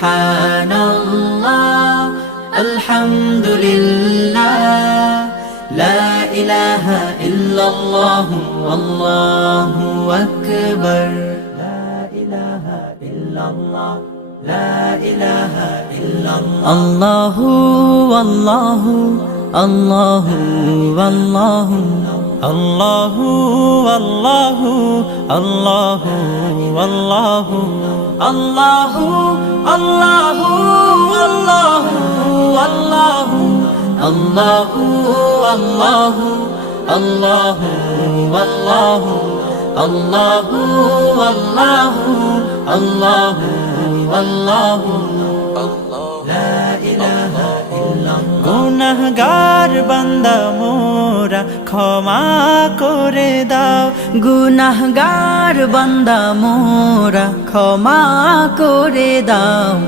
সুবহানাল্লাহ আলহামদুলিল্লাহ লা ইলাহা ইল্লাল্লাহ আল্লাহু আকবার লা ইলাহা ইল্লাল্লাহ লা ইলাহা ইল্লাল্লাহ আল্লাহু আল্লাহু আল্লাহু আল্লাহু আল্লাহু আল্লাহু আল্লাহু আল্লাহু আল্লাহু আল্লাহু আল্লাহু আল্লাহু আল্লাহু আল্লাহু আল্লাহু আল্লাহু আল্লাহু আল্লাহু লা ইলাহা ইল্লাল্লাহ গুনাহগার বান্দা মোরা ক্ষমা করে দাও গুনাহগার বান্দা মোরা ক্ষমা করে দাও